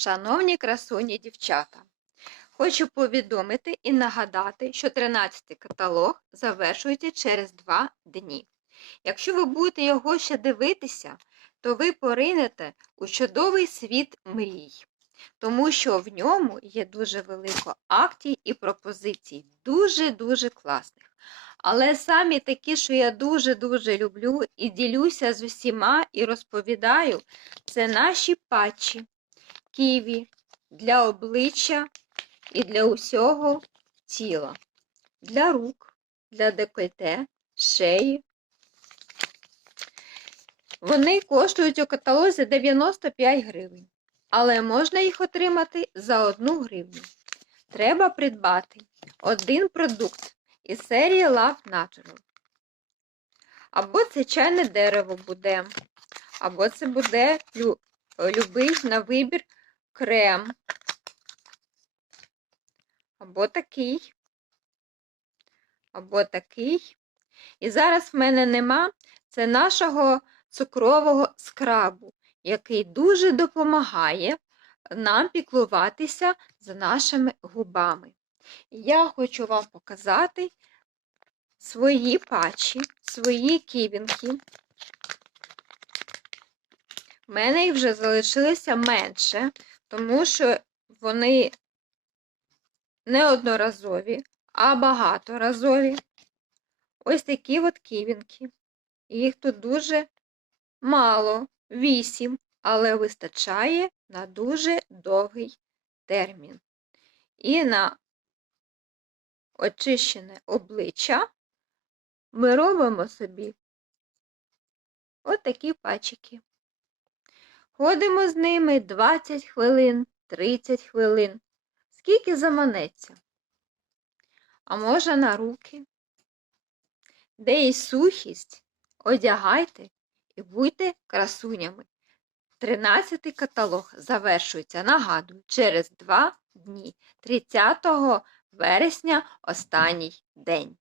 Шановні красуні дівчата, хочу повідомити і нагадати, що 13-й каталог завершується через 2 дні. Якщо ви будете його ще дивитися, то ви поринете у чудовий світ мрій, тому що в ньому є дуже велико акцій і пропозицій, дуже-дуже класних. Але самі такі, що я дуже-дуже люблю і ділюся з усіма і розповідаю, це наші патчі ківі для обличчя і для усього тіла, для рук, для декольте, шиї. Вони коштують у каталозі 95 гривень, але можна їх отримати за 1 гривню. Треба придбати один продукт із серії Love Natural. Або це чайне дерево буде, або це буде лю- любий на вибір крем. Або такий. Або такий. І зараз в мене нема. Це нашого цукрового скрабу, який дуже допомагає нам піклуватися за нашими губами. Я хочу вам показати свої патчі, свої ківінки. В мене їх вже залишилося менше, тому що вони не одноразові, а багаторазові. Ось такі от ківінки. Їх тут дуже мало, вісім, але вистачає на дуже довгий термін. І на очищене обличчя ми робимо собі от такі пачики. Ходимо з ними 20 хвилин, 30 хвилин. Скільки заманеться? А може на руки? Де є сухість, одягайте і будьте красунями. 13 каталог завершується, нагадую, через 2 дні, 30 вересня, останній день.